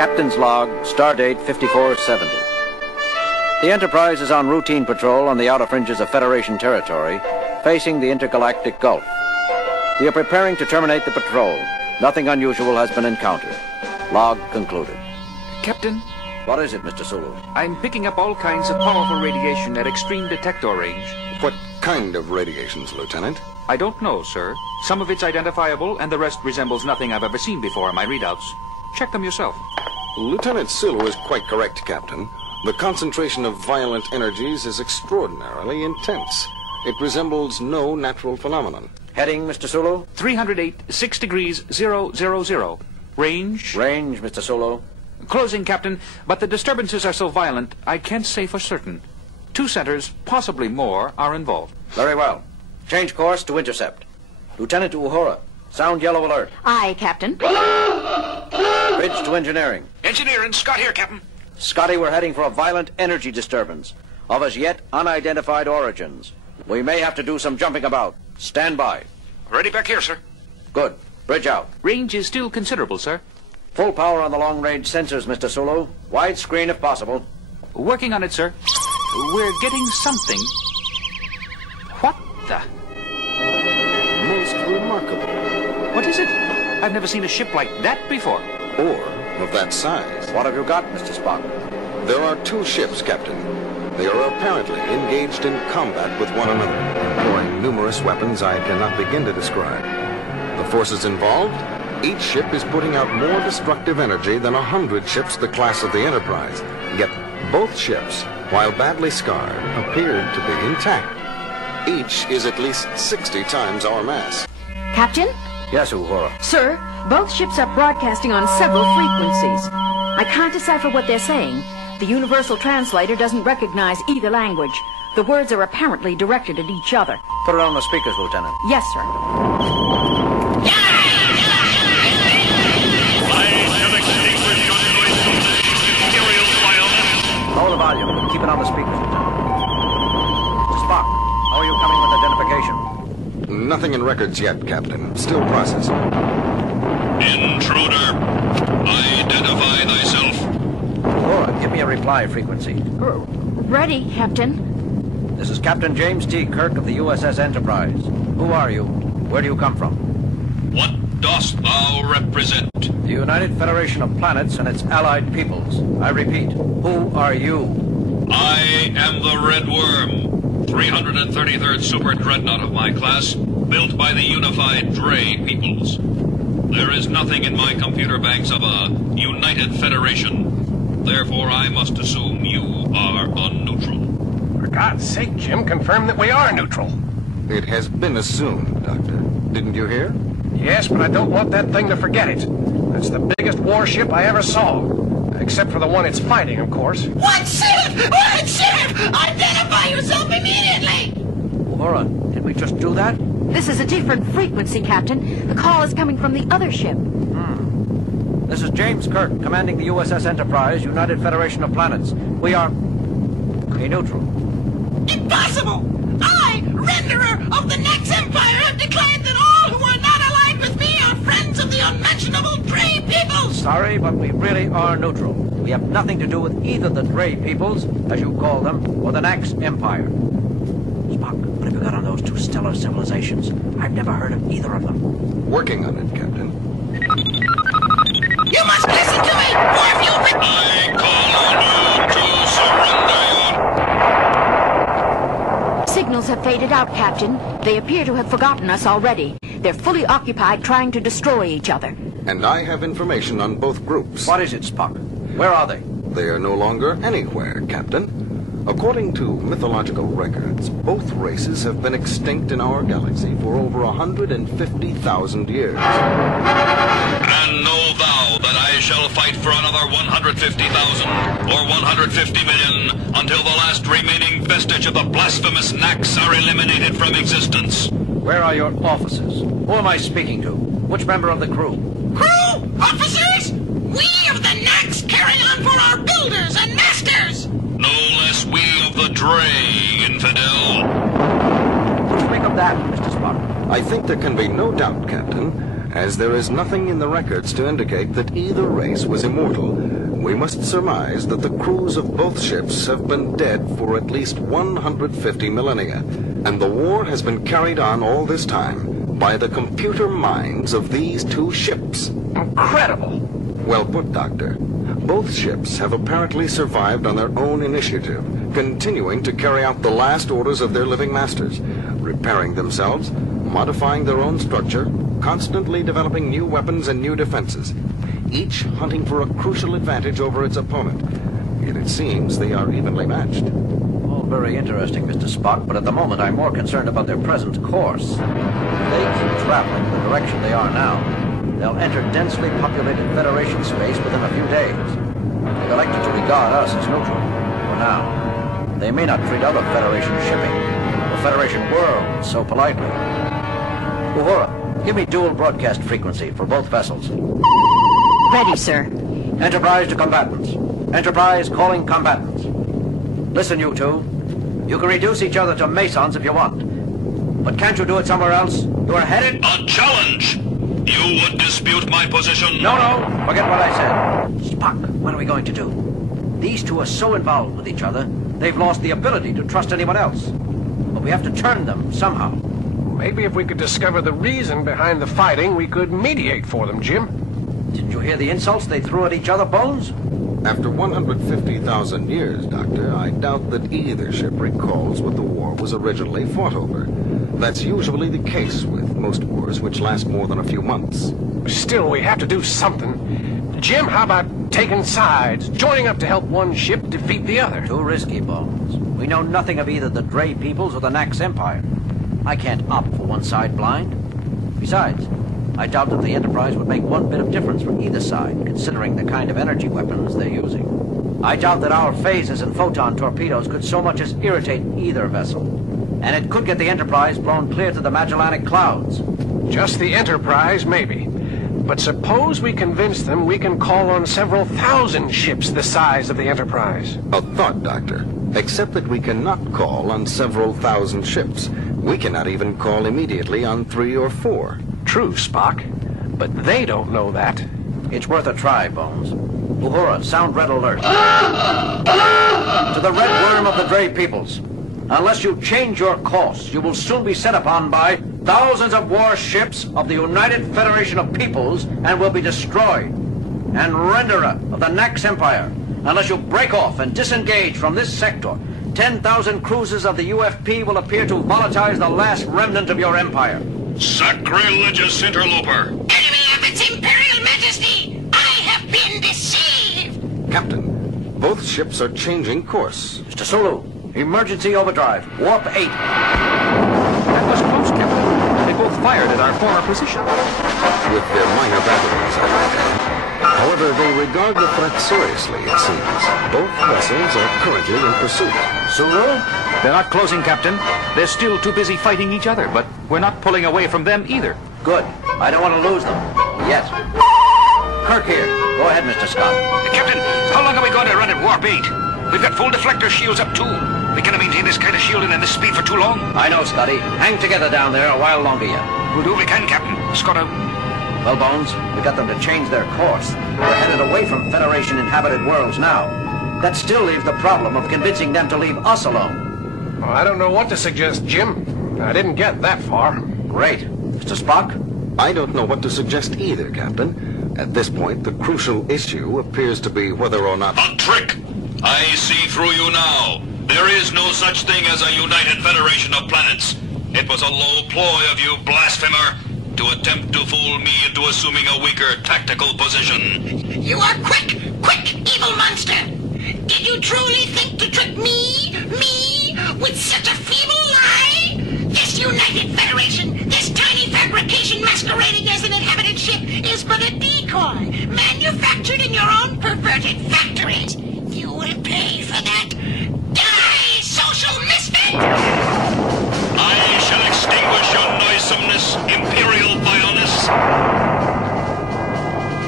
Captain's log, stardate 5470. The Enterprise is on routine patrol on the outer fringes of Federation territory, facing the intergalactic Gulf. We are preparing to terminate the patrol. Nothing unusual has been encountered. Log concluded. Captain? What is it, Mr. Sulu? I'm picking up all kinds of powerful radiation at extreme detector range. What kind of radiations, Lieutenant? I don't know, sir. Some of it's identifiable, and the rest resembles nothing I've ever seen before in my readouts. Check them yourself. Lieutenant Sulu is quite correct, Captain. The concentration of violent energies is extraordinarily intense. It resembles no natural phenomenon. Heading, Mr. Sulu? 308, 6 degrees, 000. Range? Range, Mr. Sulu. Closing, Captain, but the disturbances are so violent, I can't say for certain. 2 centers, possibly more, are involved. Very well. Change course to intercept. Lieutenant Uhura, sound yellow alert. Aye, Captain. Bridge to engineering. Engineering, Scott here, Captain. Scotty, we're heading for a violent energy disturbance of as yet unidentified origins. We may have to do some jumping about. Stand by. Ready back here, sir. Good. Bridge out. Range is still considerable, sir. Full power on the long-range sensors, Mr. Sulu. Wide screen if possible. Working on it, sir. We're getting something. What the? Most remarkable. What is it? I've never seen a ship like that before. Or of that size. What have you got, Mr. Spock? There are 2 ships, Captain. They are apparently engaged in combat with one another, employing numerous weapons I cannot begin to describe. The forces involved? Each ship is putting out more destructive energy than 100 ships the class of the Enterprise. Yet both ships, while badly scarred, appeared to be intact. Each is at least 60 times our mass. Captain? Yes, Uhura. Sir, both ships are broadcasting on several frequencies. I can't decipher what they're saying. The universal translator doesn't recognize either language. The words are apparently directed at each other. Put it on the speakers, Lieutenant. Yes, sir. Lower the volume. Keep it on the speakers, Lieutenant. Mr. Spock, how are you coming with identification? Nothing in records yet, Captain. Still processing. Intruder, identify thyself. Uhura, give me a reply frequency. Ready, Captain. This is Captain James T. Kirk of the USS Enterprise. Who are you? Where do you come from? What dost thou represent? The United Federation of Planets and its allied peoples. I repeat, who are you? I am the Red Worm, 333rd Super Dreadnought of my class, built by the unified Dre peoples. There is nothing in my computer banks of a United Federation. Therefore, I must assume you are unneutral. For God's sake, Jim, confirm that we are neutral. It has been assumed, Doctor. Didn't you hear? Yes, but I don't want that thing to forget it. It's the biggest warship I ever saw. Except for the one it's fighting, of course. What ship? What ship? Identify yourself immediately! Uhura, did we just do that? This is a different frequency, Captain. The call is coming from the other ship. This is James Kirk, commanding the USS Enterprise, United Federation of Planets. We are... a neutral. Impossible! I, renderer of the next empire, have declared that all who are not allied with me are friends of the unmentionable Dre peoples! Sorry, but we really are neutral. We have nothing to do with either the Dre peoples, as you call them, or the Nax Empire. Spock, what have you got on those 2 stellar civilizations? I've never heard of either of them. Working on it, Captain. You must listen to me, or if you... I call on you to surrender your... Signals have faded out, Captain. They appear to have forgotten us already. They're fully occupied trying to destroy each other. And I have information on both groups. What is it, Spock? Where are they? They are no longer anywhere, Captain. According to mythological records, both races have been extinct in our galaxy for over 150,000 years. And know thou that I shall fight for another 150,000 or 150 million until the last remaining vestige of the blasphemous Nax are eliminated from existence. Where are your officers? Who am I speaking to? Which member of the crew? Crew? Officers? We of the Nax carry on for our builders and masters! No less we of the Dre, infidel. What do you make of that, Mr. Spock? I think there can be no doubt, Captain. As there is nothing in the records to indicate that either race was immortal, we must surmise that the crews of both ships have been dead for at least 150 millennia, and the war has been carried on all this time by the computer minds of these two ships. Incredible! Well put, Doctor. Both ships have apparently survived on their own initiative, continuing to carry out the last orders of their living masters, repairing themselves, modifying their own structure, constantly developing new weapons and new defenses, each hunting for a crucial advantage over its opponent. Yet it seems they are evenly matched. All very interesting, Mr. Spock, but at the moment I'm more concerned about their present course. If they keep traveling in the direction they are now, they'll enter densely populated Federation space within a few days. They've elected to regard us as neutral, for now. They may not treat other Federation shipping, or Federation worlds, so politely. Uhura, give me dual broadcast frequency for both vessels. Ready, sir. Enterprise to combatants. Enterprise calling combatants. Listen, you two. You can reduce each other to Masons if you want. But can't you do it somewhere else? You are headed... A challenge! You would dispute my position? No, forget what I said. Spock, what are we going to do? These two are so involved with each other, they've lost the ability to trust anyone else. But we have to turn them somehow. Maybe if we could discover the reason behind the fighting, we could mediate for them, Jim. Didn't you hear the insults they threw at each other, Bones? After 150,000 years, Doctor, I doubt that either ship recalls what the war was originally fought over. That's usually the case with most wars which last more than a few months. Still, we have to do something. Jim, how about taking sides, joining up to help one ship defeat the other? Too risky, Bones. We know nothing of either the Dre peoples or the Nax Empire. I can't opt for one side blind. Besides, I doubt that the Enterprise would make one bit of difference for either side, considering the kind of energy weapons they're using. I doubt that our phasers and photon torpedoes could so much as irritate either vessel. And it could get the Enterprise blown clear to the Magellanic Clouds. Just the Enterprise, maybe. But suppose we convince them we can call on several thousand ships the size of the Enterprise. A thought, Doctor. Except that we cannot call on several thousand ships. We cannot even call immediately on 3 or 4. True, Spock. But they don't know that. It's worth a try, Bones. Uhura, sound red alert. To the red worm of the Dre peoples. Unless you change your course, you will soon be set upon by thousands of warships of the United Federation of Peoples and will be destroyed. And Renderer of the Nax Empire. Unless you break off and disengage from this sector, 10,000 cruisers of the UFP will appear to volatilize the last remnant of your empire. Sacrilegious interloper! Enemy of its Imperial Majesty, I have been deceived! Captain, both ships are changing course. Mr. Sulu, emergency overdrive, warp 8. That was close, Captain. They both fired at our former position. With their minor batteries, I reckon. However, they regard the threat seriously, it seems. Both vessels are currently in pursuit. Sulu? They're not closing, Captain. They're still too busy fighting each other, but we're not pulling away from them either. Good. I don't want to lose them. Yet. Kirk here. Go ahead, Mr. Scott. Captain, how long are we going to run at warp 8? We've got full deflector shields up too. We cannot maintain this kind of shielding and this speed for too long. I know, Scotty. Hang together down there a while longer yet. We'll do what we can, Captain. Scott out. Well, Bones, we got them to change their course. They're headed away from Federation-inhabited worlds now. That still leaves the problem of convincing them to leave us alone. Well, I don't know what to suggest, Jim. I didn't get that far. Great. Mr. Spock? I don't know what to suggest either, Captain. At this point, the crucial issue appears to be whether or not... A trick! I see through you now. There is no such thing as a United Federation of Planets. It was a low ploy of you, blasphemer, to attempt to fool me into assuming a weaker tactical position. You are quick, evil monster! Did you truly think to trick me, with such a feeble lie? This United Federation, this tiny fabrication masquerading as an inhabited ship, is but a decoy, manufactured in your own perverted factories. You will pay for that. Die, social misfit! I shall extinguish your noisomeness, Imperial vileness.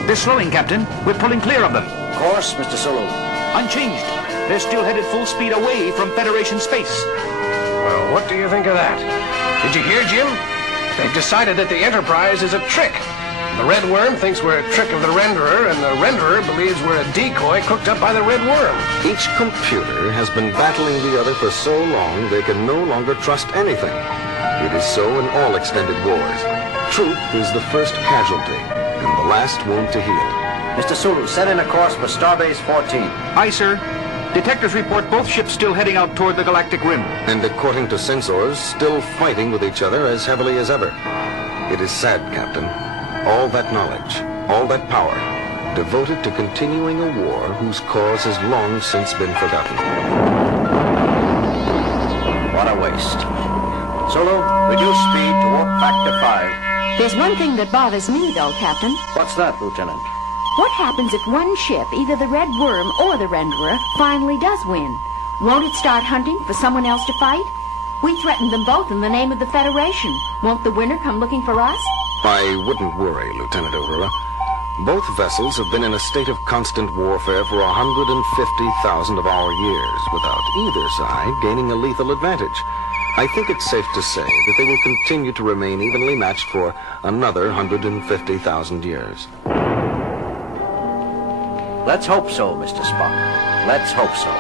They're slowing, Captain. We're pulling clear of them. Course, Mr. Sulu. Unchanged. They're still headed full speed away from Federation space. Well, what do you think of that? Did you hear, Jim? They've decided that the Enterprise is a trick. The Red Worm thinks we're a trick of the Renderer, and the Renderer believes we're a decoy cooked up by the Red Worm. Each computer has been battling the other for so long they can no longer trust anything. It is so in all extended wars. Truth is the first casualty, and the last wound to heal. Mr. Sulu, set in a course for Starbase 14. Aye, sir. Detectors report both ships still heading out toward the galactic rim. And according to sensors, still fighting with each other as heavily as ever. It is sad, Captain. All that knowledge, all that power, devoted to continuing a war whose cause has long since been forgotten. What a waste. Sulu, reduce speed to warp factor 5. There's one thing that bothers me, though, Captain. What's that, Lieutenant? What happens if one ship, either the Red Worm or the Renderer, finally does win? Won't it start hunting for someone else to fight? We threatened them both in the name of the Federation. Won't the winner come looking for us? I wouldn't worry, Lieutenant Uhura. Both vessels have been in a state of constant warfare for 150,000 of our years, without either side gaining a lethal advantage. I think it's safe to say that they will continue to remain evenly matched for another 150,000 years. Let's hope so, Mr. Spock. Let's hope so.